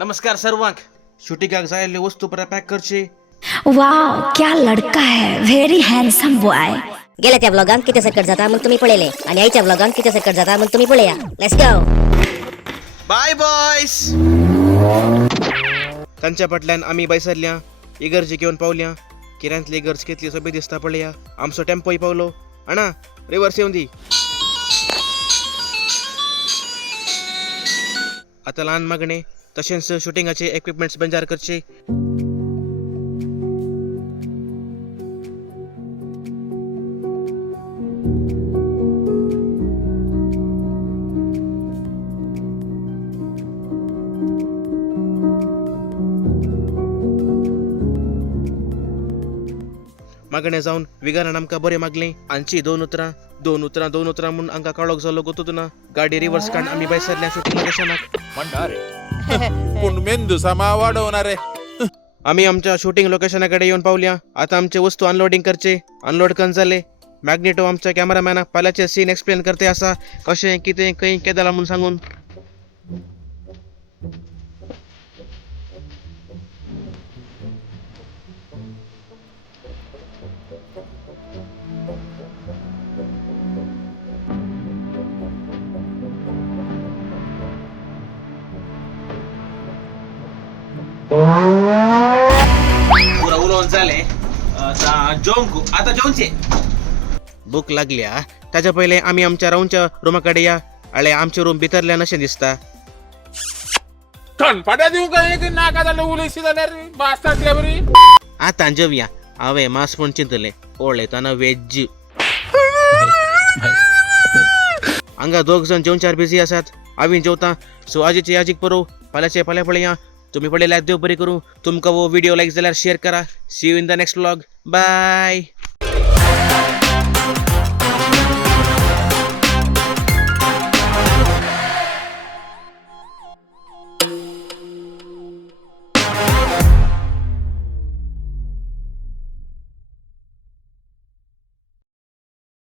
नमस्कार सर्वांक शूटिंगाक जायल्ले वस्तू बऱ्या पॅक करचे. वाव क्या लड़का है, व्हेरी हँडसम बॉय. गेल्या त्या ब्लॉगान किती सकट जाता मग तुम्ही पळयले आणि आईच्या ब्लॉगान किती सकट जाता मग तुम्ही पळया. Let's go. Bye boys. तांच्या फाटल्यान आमी बैसरल्या इगर्जी घेवन पावल्या. किऱ्यांतली इगर्ज कितली सोबी दिसता पळया. आमचो टेम्पोय पावलो. आणा रिवर्स येवन दी. आता ल्हान मागणे तशेंच शूटिंगाचे इक्विपमेंट्स बंजार करचे. मागणे जाऊन विगारान आमकां बरें मागलें. आमची दोन उतरां म्हूण आमकां काळोख जालो गोतूच ना. गाडी रिवर्स काडून आमी बैसरल्या शूटिंग लोकेशनाक. पूण मेंदू सामा वाडवणार रे. आमी आमच्या शूटिंग लोकेशना कडेन येवन पावल्या. आतां आमचे वस्तू अनलोडिंग करचे. अनलोड करून जाले. मॅग्नेटो आमच्या कॅमेरामॅनाक फाल्यांचे सीन एक्सप्लेन करते आसा कशें कितें खंय केदाला म्हूण सांगून. पुरा उलोवन जाले. आता जेवणचे भूक लागल्या. ताच्या पयले आमी आमच्या रावच्या रुमा कडेन या. आळे आमचे रूम भितरल्यान अशें दिसता. ठणफाट्या दिवू काय की नाका जाले उलयशी जाल्यार बास्तातल्या बरी. आतां जेवया. हांवें मांस म्हूण चिंतलें. पळयतना वेज. हांगा दोग जाण जेवच्यार बिजी आसात. हांवें जेवता. सो आजीचे आजीक पळोव. फाल्यांचे फाल्यां पळया. तुम्ही पळयल्यार देव बरी करूं. तुमकां वो व्हिडिओ लायक जाल्यार शेअर करा. See you in the next vlog. Bye.